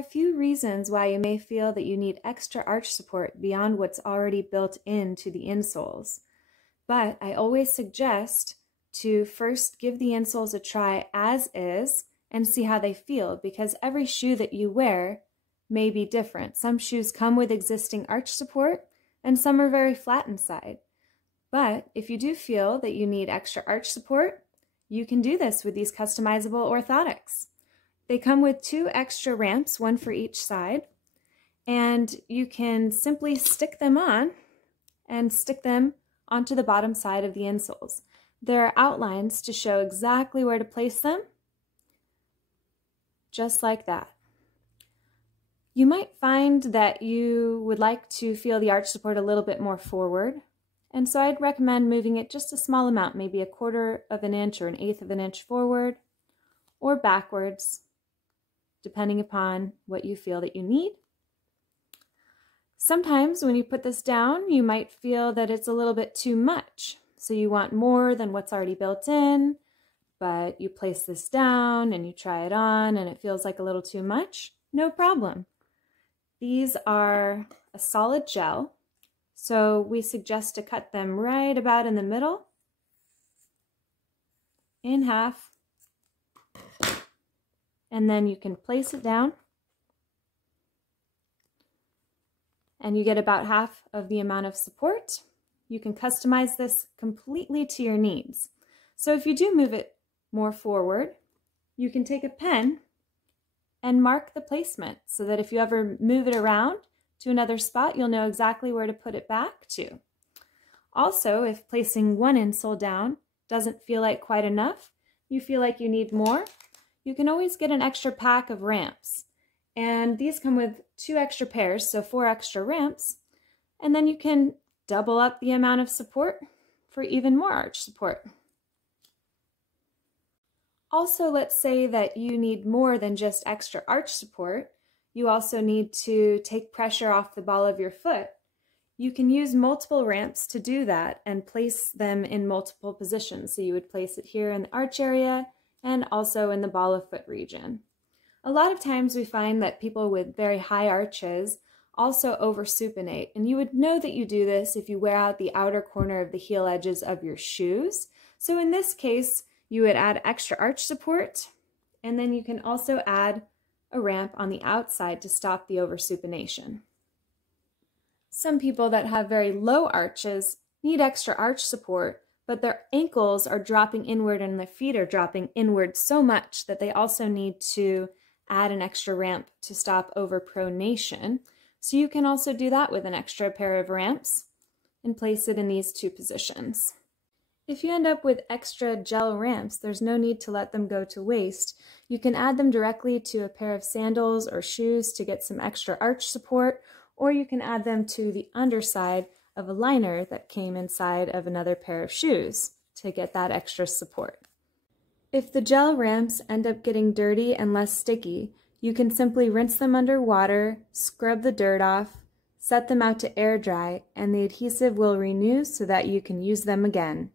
a few reasons why you may feel that you need extra arch support beyond what's already built into the insoles. But I always suggest to first give the insoles a try as is and see how they feel, because every shoe that you wear may be different. Some shoes come with existing arch support and some are very flat inside. But if you do feel that you need extra arch support, you can do this with these customizable orthotics. They come with 2 extra ramps, one for each side, and you can simply stick them on and stick them onto the bottom side of the insoles. There are outlines to show exactly where to place them, just like that. You might find that you would like to feel the arch support a little bit more forward, and so I'd recommend moving it just a small amount, maybe 1/4 of an inch or 1/8 of an inch forward or backwards, depending upon what you feel that you need. Sometimes when you put this down, you might feel that it's a little bit too much. So you want more than what's already built in, but you place this down and you try it on and it feels like a little too much. No problem. These are a solid gel, so we suggest to cut them right about in the middle, in half, and then you can place it down and you get about half of the amount of support. You can customize this completely to your needs. So if you do move it more forward, you can take a pen and mark the placement so that if you ever move it around to another spot, you'll know exactly where to put it back to. Also, if placing one insole down doesn't feel like quite enough, you feel like you need more, you can always get an extra pack of ramps. And these come with 2 extra pairs, so 4 extra ramps, and then you can double up the amount of support for even more arch support. Also, let's say that you need more than just extra arch support. You also need to take pressure off the ball of your foot. You can use multiple ramps to do that and place them in multiple positions. So you would place it here in the arch area and also in the ball of foot region. A lot of times we find that people with very high arches also over-supinate, and you would know that you do this if you wear out the outer corner of the heel edges of your shoes. So in this case, you would add extra arch support, and then you can also add a ramp on the outside to stop the over-supination. Some people that have very low arches need extra arch support, but their ankles are dropping inward and their feet are dropping inward so much that they also need to add an extra ramp to stop overpronation. So you can also do that with an extra pair of ramps and place it in these 2 positions. If you end up with extra gel ramps, there's no need to let them go to waste. You can add them directly to a pair of sandals or shoes to get some extra arch support, or you can add them to the underside of a liner that came inside of another pair of shoes to get that extra support. If the gel ramps end up getting dirty and less sticky, you can simply rinse them under water, scrub the dirt off, set them out to air dry, and the adhesive will renew so that you can use them again.